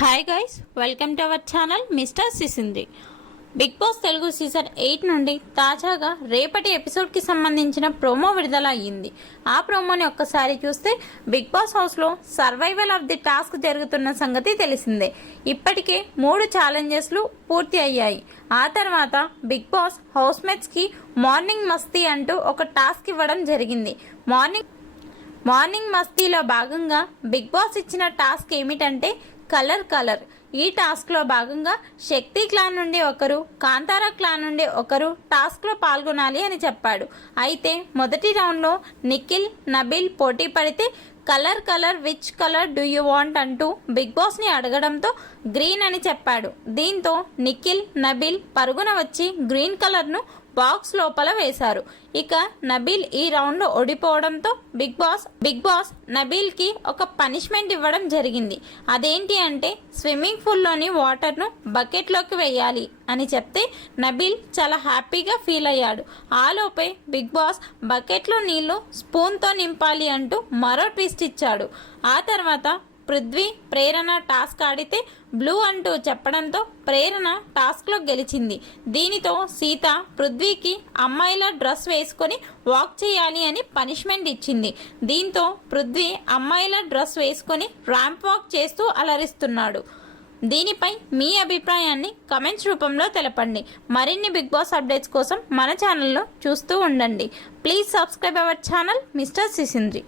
Hi guys, welcome to our channel mister Sisindri. Bigg Boss Telugu season 8 నుండి తాజాగా రేపటి ఎపిసోడ్కి సంబంధించిన ప్రోమో విడుదల అయ్యింది. ఆ ప్రోమోని ఒక్కసారి చూస్తే బిగ్ బాస్ హౌస్లో సర్వైవల్ ఆఫ్ ది టాస్క్ జరుగుతున్న సంగతి తెలిసిందే. ఇప్పటికే 3 ఛాలెంజెస్లు పూర్తి అయ్యాయి. ఆ తర్వాత బిగ్ బాస్ హౌస్మేట్స్కి మార్నింగ్ మస్తీ అంటూ ఒక టాస్క్ ఇవ్వడం జరిగింది. మార్నింగ్ మస్తీలో భాగంగా బిగ్ బాస్ ఇచ్చిన టాస్క్ ఏమిటంటే కలర్. ఈ టాస్క్లో భాగంగా శక్తి క్లాన్ నుండి ఒకరు, కాంతారా క్లాన్ నుండి ఒకరు టాస్క్లో పాల్గొనాలి అని చెప్పాడు. అయితే మొదటి రౌండ్లో నిఖిల్, నబీల్ పోటీ పడితే colour which colour do you want అంటూ బిగ్ బాస్ని అడగడంతో గ్రీన్ అని చెప్పాడు. దీంతో నిఖిల్, నబీల్ పరుగున వచ్చి గ్రీన్ కలర్ను బాక్స్ లోపల వేశారు. ఇక నబీల్ ఈ రౌండ్లో ఓడిపోవడంతో బిగ్ బాస్ నబీల్కి ఒక పనిష్మెంట్ ఇవ్వడం జరిగింది. అదేంటి అంటే స్విమ్మింగ్ పూల్లోని వాటర్ను బకెట్లోకి వేయాలి అని చెప్తే నబీల్ చాలా హ్యాపీగా ఫీల్ అయ్యాడు. ఆలోపే బిగ్ బాస్ బకెట్లో నీళ్లు స్పూన్తో నింపాలి అంటూ మరో ట్విస్ట్ ఇచ్చాడు. ఆ తర్వాత పృథ్వీ, ప్రేరణ టాస్క్ ఆడితే బ్లూ అంటూ చెప్పడంతో ప్రేరణ టాస్క్లో గెలిచింది. దీనితో సీత పృథ్వీకి అమ్మాయిల డ్రెస్ వేసుకొని వాక్ చేయాలి అని పనిష్మెంట్ ఇచ్చింది. దీంతో పృథ్వీ అమ్మాయిల డ్రెస్ వేసుకొని ర్యాంప్ వాక్ చేస్తూ అలరిస్తున్నాడు. దీనిపై మీ అభిప్రాయాన్ని కమెంట్స్ రూపంలో తెలపండి. మరిన్ని బిగ్ బాస్ అప్డేట్స్ కోసం మన ఛానల్లో చూస్తూ ఉండండి. Please subscribe our channel mister సిసింద్రి.